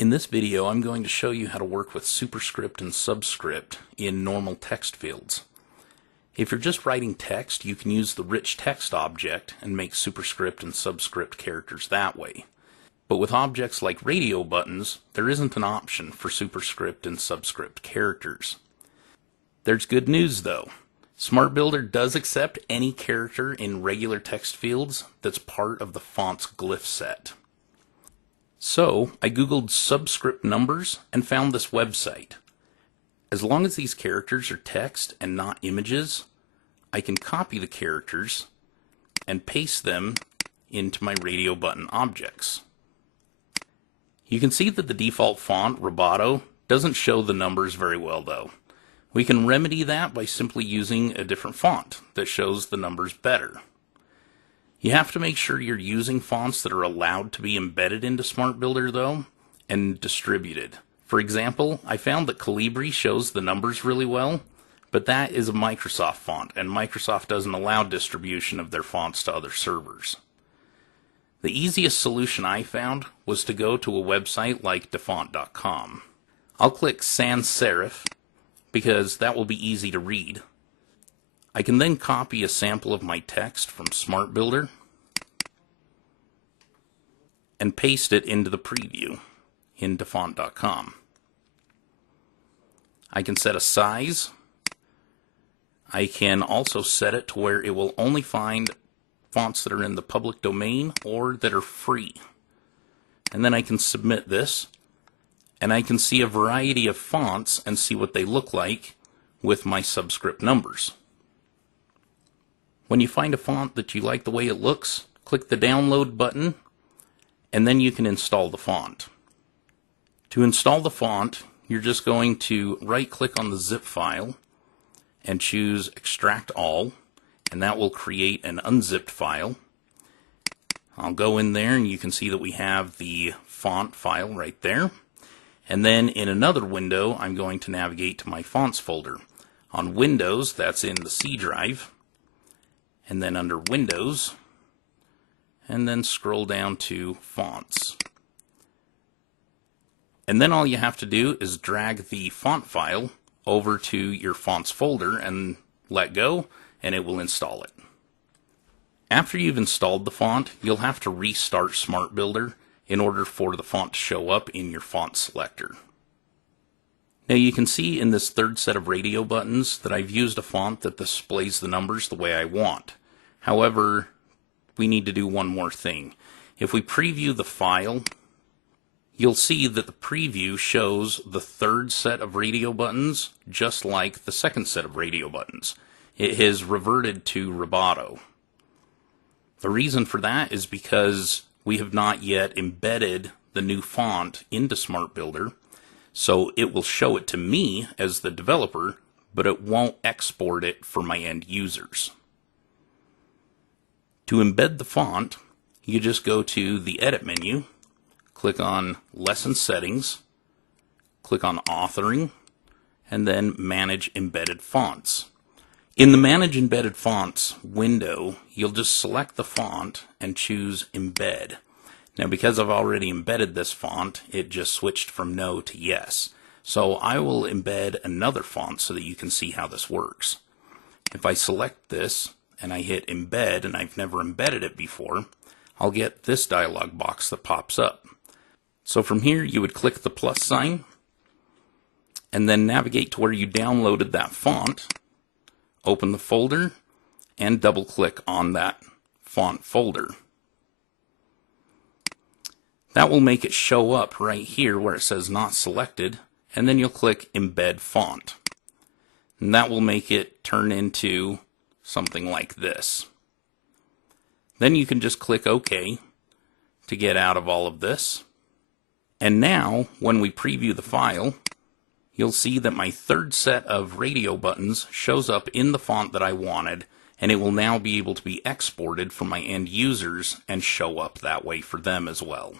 In this video, I'm going to show you how to work with superscript and subscript in normal text fields. If you're just writing text, you can use the rich text object and make superscript and subscript characters that way. But with objects like radio buttons, there isn't an option for superscript and subscript characters. There's good news though. SmartBuilder does accept any character in regular text fields that's part of the font's glyph set. So I googled Subscript Numbers and found this website. As long as these characters are text and not images, I can copy the characters and paste them into my radio button objects. You can see that the default font, Roboto, doesn't show the numbers very well though. We can remedy that by simply using a different font that shows the numbers better. You have to make sure you're using fonts that are allowed to be embedded into SmartBuilder though, and distributed. For example, I found that Calibri shows the numbers really well, but that is a Microsoft font, and Microsoft doesn't allow distribution of their fonts to other servers. The easiest solution I found was to go to a website like Dafontcom. I'll click sans serif because that will be easy to read. I can then copy a sample of my text from SmartBuilder and paste it into the preview in Dafontcom. I can set a size. I can also set it to where it will only find fonts that are in the public domain or that are free. And then I can submit this, and I can see a variety of fonts and see what they look like with my subscript numbers. When you find a font that you like the way it looks, click the download button, and then you can install the font. To install the font, you're just going to right-click on the zip file and choose Extract All, and that will create an unzipped file. I'll go in there and you can see that we have the font file right there. And then in another window, I'm going to navigate to my fonts folder. On Windows, that's in the C drive. And then under Windows, and then scroll down to Fonts. And then all you have to do is drag the font file over to your fonts folder and let go, and it will install it. After you've installed the font, you'll have to restart SmartBuilder in order for the font to show up in your font selector. Now you can see in this third set of radio buttons that I've used a font that displays the numbers the way I want. However, we need to do one more thing. If we preview the file, you'll see that the preview shows the third set of radio buttons just like the second set of radio buttons. It has reverted to Roboto. The reason for that is because we have not yet embedded the new font into SmartBuilder, so it will show it to me as the developer, but it won't export it for my end users. To embed the font, you just go to the Edit menu, click on Lesson Settings, click on Authoring, and then Manage Embedded Fonts. In the Manage Embedded Fonts window, you'll just select the font and choose Embed. Now because I've already embedded this font, it just switched from no to yes. So I will embed another font so that you can see how this works. If I select this and I hit Embed, and I've never embedded it before, I'll get this dialog box that pops up. So from here you would click the plus sign and then navigate to where you downloaded that font, open the folder, and double click on that font folder. That will make it show up right here where it says not selected, and then you'll click Embed Font. And that will make it turn into something like this. Then you can just click OK to get out of all of this. And now, when we preview the file, you'll see that my third set of radio buttons shows up in the font that I wanted, and it will now be able to be exported for my end users and show up that way for them as well.